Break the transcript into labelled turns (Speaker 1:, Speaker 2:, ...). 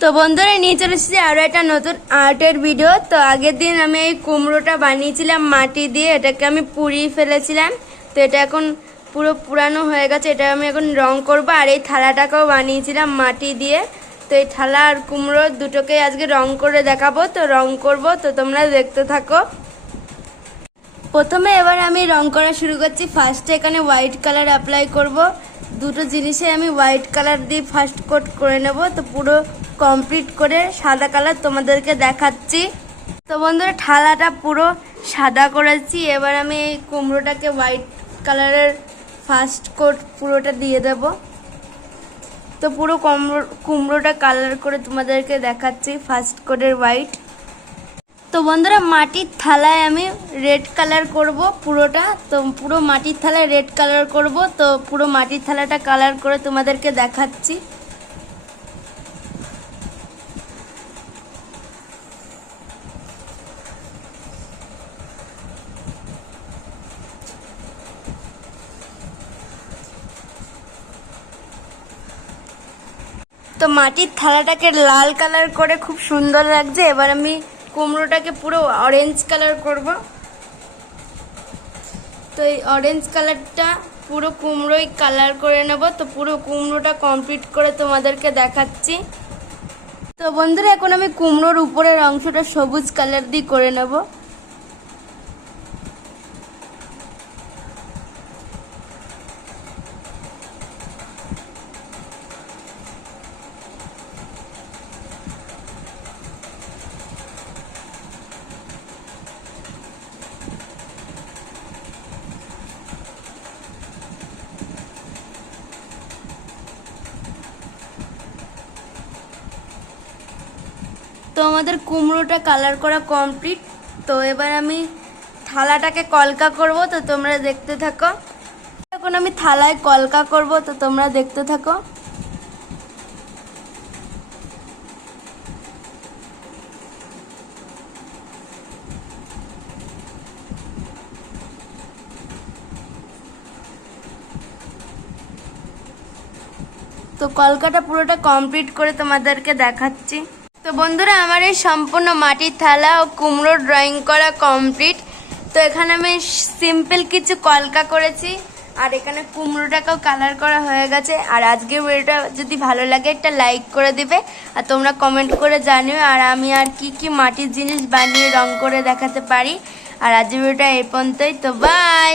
Speaker 1: তো বন্ধুরা নিয়ে চলে এসেছি আরও একটা নতুন আর্টের ভিডিও তো আগের দিন আমি এই কুমড়োটা বানিয়েছিলাম মাটি দিয়ে, এটাকে আমি পুড়িয়ে ফেলেছিলাম। তো এটা এখন পুরো পুরানো হয়ে গেছে, এটা আমি এখন রং করব। আর এই থালাটাকেও বানিয়েছিলাম মাটি দিয়ে। তো এই থালা আর কুমড়ো দুটোকেই আজকে রং করে দেখাবো। তো রং করব, তো তোমরা দেখতে থাকো। প্রথমে এবার আমি রং করা শুরু করছি। ফার্স্টে এখানে হোয়াইট কালার অ্যাপ্লাই করব। দুটো জিনিসে আমি হোয়াইট কালার দিয়ে ফার্স্ট কোট করে নেব। তো পুরো কমপ্লিট করে সাদা কালার তোমাদেরকে দেখাচ্ছি। তো বন্ধুরা, থালাটা পুরো সাদা করেছি। এবার আমি এই কুমড়োটাকে হোয়াইট কালারের ফার্স্ট কোট পুরোটা দিয়ে দেব। তো পুরো কুমড়ো, কুমড়োটা কালার করে তোমাদেরকে দেখাচ্ছি ফার্স্ট কোটের হোয়াইট তো বন্ধুরা, মাটির থালায় আমি রেড কালার করব পুরোটা। তো পুরো মাটির থালায় রেড কালার করব। তো পুরো মাটির থালাটা কালার করে তোমাদেরকে দেখাচ্ছি। তো মাটির থালাটাকে লাল কালার করে খুব সুন্দর লাগছে। এবার আমি কুমড়োটাকে পুরো অরেঞ্জ কালার করব। তো এই অরেঞ্জ কালারটা পুরো কুমড়োই কালার করে নেব। তো পুরো কুমড়োটা কমপ্লিট করে তোমাদেরকে দেখাচ্ছি। তো বন্ধুরা, এখন আমি কুমড়োর উপরের অংশটা সবুজ কালার দিয়ে করে নেব। তো আমাদের কুমড়োটা কালার করা কমপ্লিট তো এবার আমি থালাটাকে কলকা করব, তো তোমরা দেখতে থাকো। এখন আমি থালায় কলকা করব, তো তোমরা দেখতে থাকো। তো কলকাটা পুরোটা কমপ্লিট করে তোমাদেরকে দেখাচ্ছি। তো বন্ধুরা, আমার এই সম্পূর্ণ মাটির থালা ও কুমড়ো ড্রয়িং করা কমপ্লিট তো এখানে আমি সিম্পল কিছু কলকা করেছি, আর এখানে কুমড়োটাকেও কালার করা হয়ে গেছে। আর আজকের ভিডিওটা যদি ভালো লাগে, একটা লাইক করে দিবে, আর তোমরা কমেন্ট করে জানিও, আর আমি আর কি কি মাটির জিনিস বানিয়ে রং করে দেখাতে পারি। আর আজকের ভিডিওটা এই পর্যন্তই, তো বাই